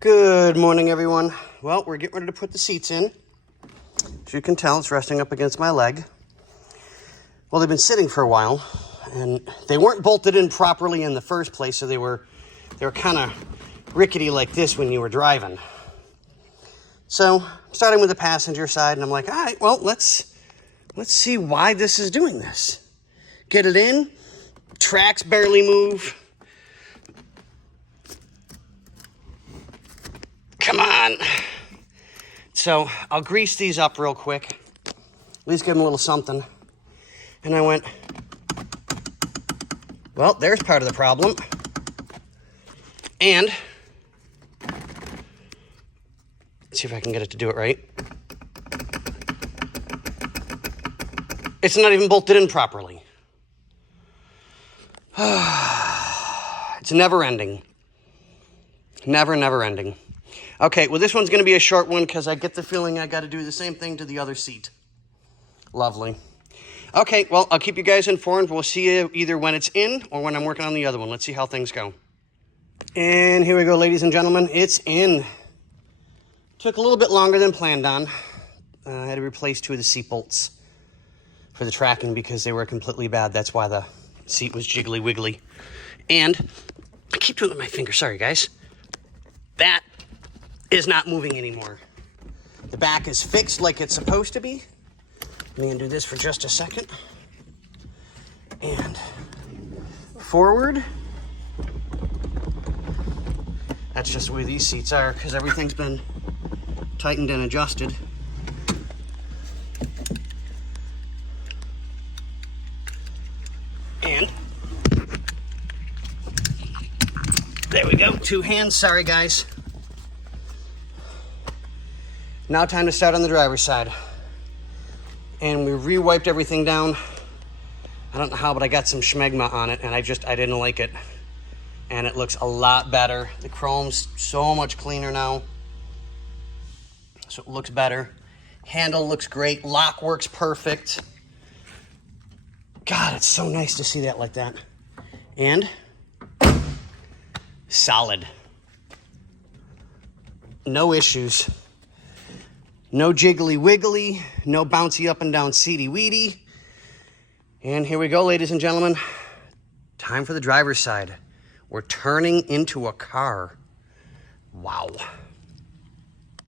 Good morning, everyone. Well, we're getting ready to put the seats in. As you can tell, it's resting up against my leg. Well, they've been sitting for a while, and they weren't bolted in properly in the first place, so they were kind of rickety like this when you were driving. So, starting with the passenger side, and I'm like, all right, well, let's see why this is doing this. Get it in, tracks barely move. Come on. So I'll grease these up real quick, at least give them a little something. And I went, well, there's part of the problem. And let's see if I can get it to do it right. It's not even bolted in properly. It's never ending. Never ending. Okay, well, this one's going to be a short one because I get the feeling I got to do the same thing to the other seat. Lovely. Okay, well, I'll keep you guys informed. We'll see you either when it's in or when I'm working on the other one. Let's see how things go. And here we go, ladies and gentlemen. It's in. Took a little bit longer than planned on. I had to replace 2 of the seat bolts for the tracking because they were completely bad. That's why the seat was jiggly wiggly. And I keep doing it with my finger. Sorry, guys. That is not moving anymore. The back is fixed like it's supposed to be. I'm going to do this for just a second. And forward. That's just the way these seats are because everything's been tightened and adjusted. And there we go. 2 hands. Sorry, guys. Now time to start on the driver's side. And we re-wiped everything down. I don't know how, but I got some schmegma on it, and I didn't like it. And it looks a lot better. The chrome's so much cleaner now. So it looks better. Handle looks great. Lock works perfect. God, it's so nice to see that like that. And solid. No issues. No jiggly wiggly, no bouncy up and down seedy weedy. And here we go, ladies and gentlemen. Time for the driver's side. We're turning into a car. Wow.